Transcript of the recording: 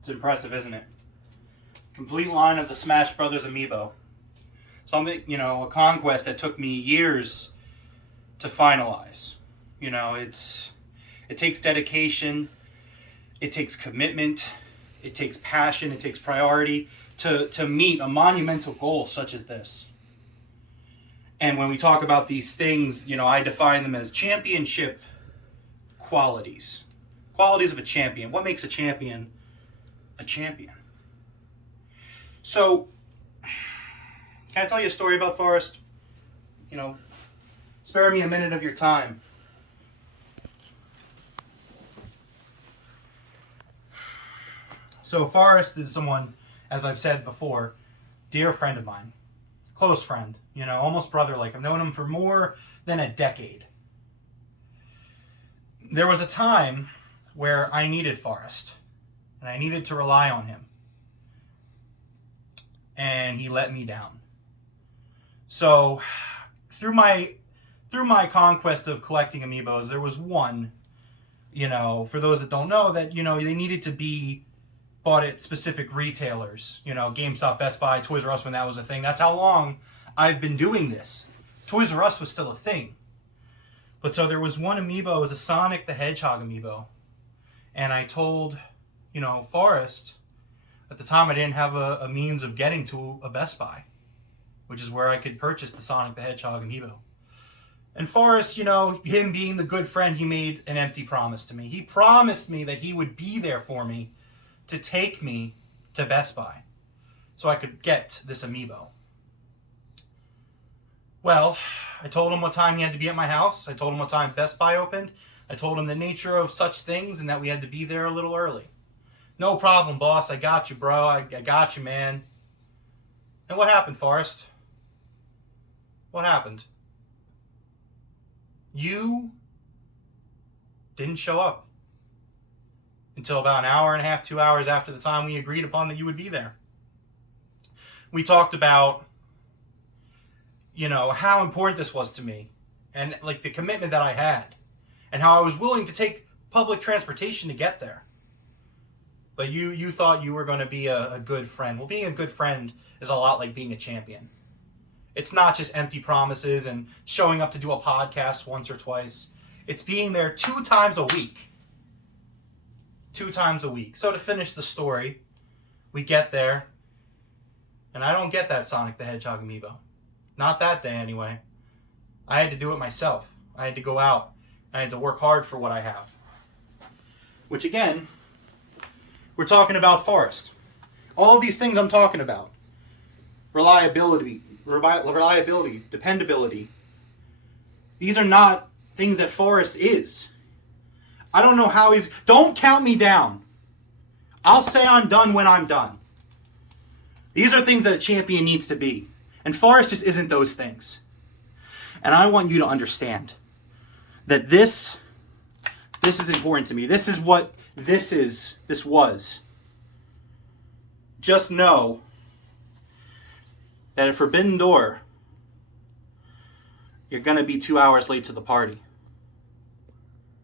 It's impressive, isn't it? Complete line of the Smash Brothers amiibo. Something, a conquest that took me years to finalize. It takes dedication, it takes commitment, it takes passion, it takes priority to meet a monumental goal such as this. And when we talk about these things, I define them as championship qualities. Qualities of a champion. What makes a champion a champion? So, can I tell you a story about Forrest? Spare me a minute of your time. So Forrest is someone, as I've said before, dear friend of mine. Close friend, almost brother-like. I've known him for more than a decade. There was a time where I needed Forrest, and I needed to rely on him. And he let me down. So, through my conquest of collecting amiibos, there was one, for those that don't know, that, they needed to be bought at specific retailers, GameStop, Best Buy, Toys R Us when that was a thing. That's how long I've been doing this. Toys R Us was still a thing. But so there was one amiibo, it was a Sonic the Hedgehog amiibo. And I told, Forrest, at the time I didn't have a means of getting to a Best Buy, which is where I could purchase the Sonic the Hedgehog amiibo. And Forrest, him being the good friend, he made an empty promise to me. He promised me that he would be there for me to take me to Best Buy so I could get this amiibo. Well, I told him what time he had to be at my house. I told him what time Best Buy opened. I told him the nature of such things and that we had to be there a little early. No problem, boss. I got you, bro. I got you, man. And what happened, Forrest? What happened? You didn't show up until about an hour and a half, 2 hours after the time we agreed upon that you would be there. We talked about, how important this was to me and like the commitment that I had and how I was willing to take public transportation to get there. But you thought you were going to be a good friend. Well, being a good friend is a lot like being a champion. It's not just empty promises and showing up to do a podcast once or twice. It's being there 2 times a week. 2 times a week. So to finish the story, we get there, and I don't get that Sonic the Hedgehog amiibo. Not that day, anyway. I had to do it myself. I had to go out. I had to work hard for what I have. Which, again, we're talking about Forrest. All of these things I'm talking about. Reliability, dependability. These are not things that Forrest is. I don't know how he's... Don't count me down. I'll say I'm done when I'm done. These are things that a champion needs to be. And Forrest just isn't those things. And I want you to understand that this is important to me. This is what this was. Just know that at Forbidden Door, you're going to be 2 hours late to the party.